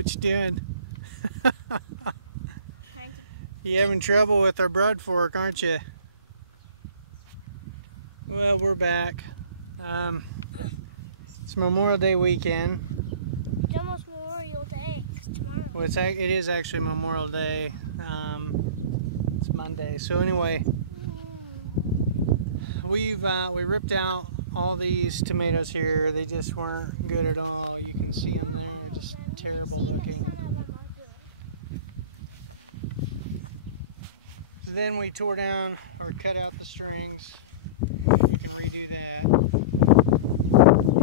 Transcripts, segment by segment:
What you doing? You having trouble with our broad fork, aren't you? Well, we're back. It's Memorial Day weekend. It's almost Memorial Day. It's tomorrow. Well, it is actually Memorial Day. It's Monday. So anyway, we ripped out all these tomatoes here. They just weren't good at all. You can see them there, just terrible looking. So then we tore down or cut out the strings. We can redo that.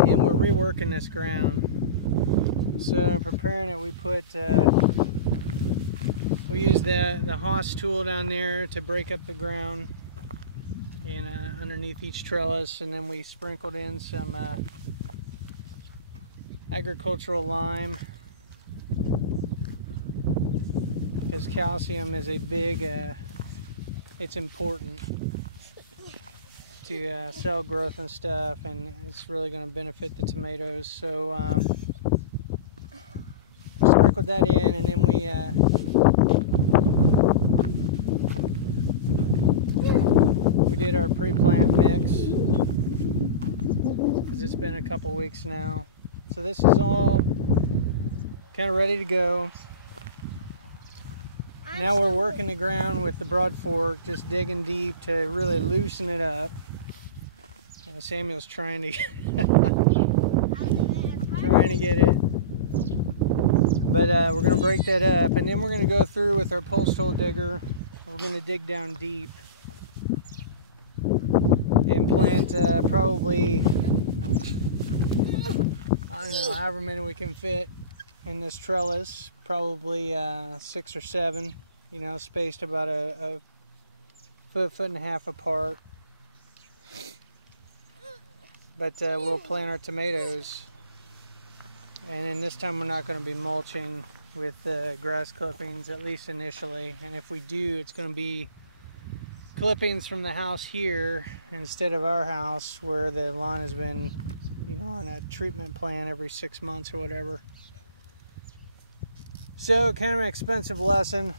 And we're reworking this ground. So in preparing it, we used the Haas tool down there to break up the ground and underneath each trellis, and then we sprinkled in some agricultural lime, because calcium is a big it's important to cell growth and stuff, and it's really going to benefit the tomatoes. So sprinkled that in, and then we did our pre-plant mix, because it's been a couple weeks now. So this is all kind of ready to go. Now we're working the ground with the broad fork, just digging deep to really loosen it up. Samuel's trying to get it, but we're going to break that up, and then we're going to go through with our post hole digger. We're going to dig down deep and plant probably, I don't know, however many we can fit in this trellis, probably 6 or 7, you know, spaced about a foot and a half apart. But we'll plant our tomatoes, and then this time we're not going to be mulching with grass clippings, at least initially. And if we do, it's going to be clippings from the house here instead of our house, where the lawn has been, you know, on a treatment plan every 6 months or whatever. So kind of an expensive lesson.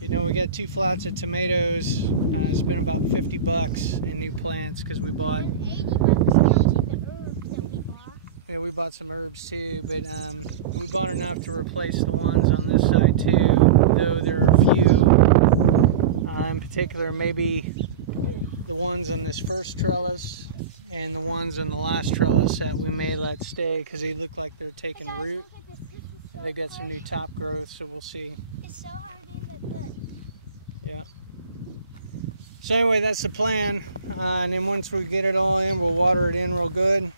You know, we got 2 flats of tomatoes, and I spent about $50 in new plants, because we bought. Yeah, we bought some herbs too, but we bought enough to replace the ones on this side too. Though there are a few, in particular, maybe the ones in this first trellis and the ones in the last trellis that we may let stay, because they look like they're taking root. They got some new top growth, so we'll see. It's so hard to get that good. Yeah. So anyway, that's the plan. And then once we get it all in, we'll water it in real good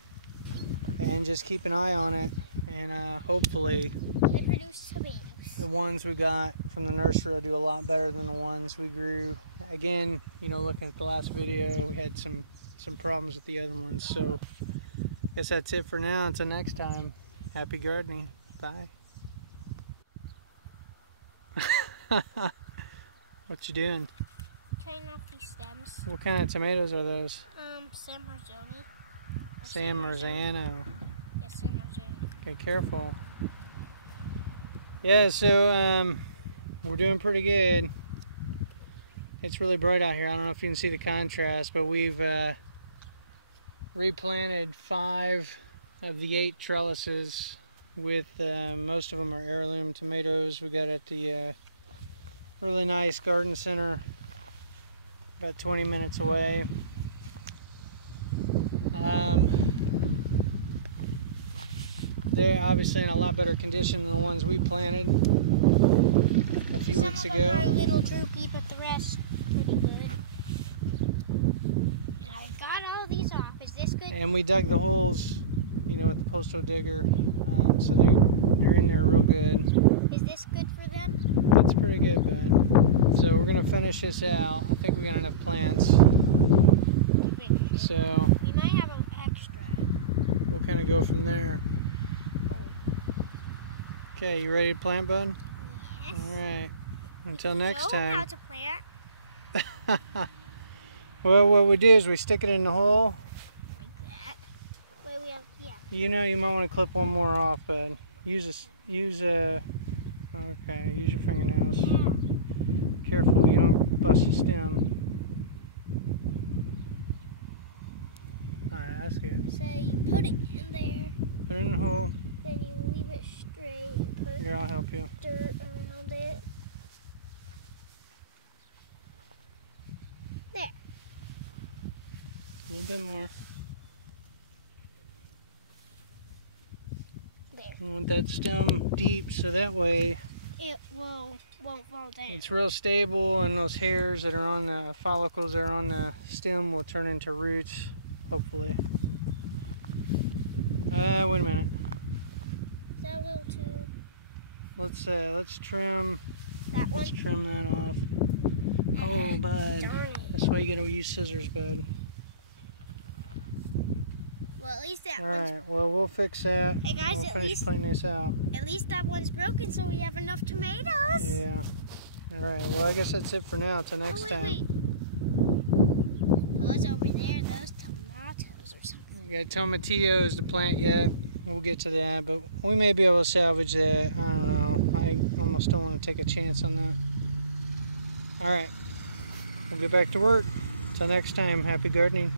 and just keep an eye on it. And hopefully the ones we got from the nursery will do a lot better than the ones we grew. Again, you know, looking at the last video, we had some problems with the other ones. So I guess that's it for now. Until next time, happy gardening. Bye. What you doing? Cutting off these stems. What kind of tomatoes are those? San Marzano. San Marzano. Yes, San Marzano. Okay, careful. Yeah, so we're doing pretty good. It's really bright out here. I don't know if you can see the contrast, but we've replanted 5 of the 8 trellises with most of them are heirloom tomatoes. We got at the really nice garden center, about 20 minutes away. They're obviously in a lot better condition than the ones we planted a few months ago. Some of them are a little droopy, but the rest pretty good. I got all these off. Is this good? And we dug the holes, you know, with the postal digger, so they're in there real good. Is this good for them? That's pretty good, bud. So we're gonna finish this out. I think we got enough plants. So we might have an extra. We'll kind of go from there. Okay, you ready to plant, bud? Yes. All right. Until next time. How to plant. Well, what we do is we stick it in the hole. Like that. Wait, we have, yeah. You know, you might want to clip one more off, bud. use your fingernails. Careful, you don't bust the stem. Alright, that's good. So you put it in there, Put it in the hole. then you leave it straight. Put Here, I'll help you. dirt around it. There. A little bit more. There. You want that stem deep so that way It won't fall down. it's real stable, and those hairs that are on the follicles that are on the stem will turn into roots, hopefully. Wait a minute. Is that a little too? Let's trim. That one? Let's trim that off. Oh, bud. Darn it. That's why you gotta use scissors, bud. Well, at least that one's... Alright, well, we'll fix that. Hey guys, We'll finish planting this out. at least that one's broken, so we have enough tomatoes. Yeah. Alright, well, I guess that's it for now. Till next time. What's over there? Those tomatoes or something. We got tomatillos to plant yet. We'll get to that, but we may be able to salvage that. I don't know. I almost don't want to take a chance on that. Alright. We'll get back to work. Till next time, happy gardening.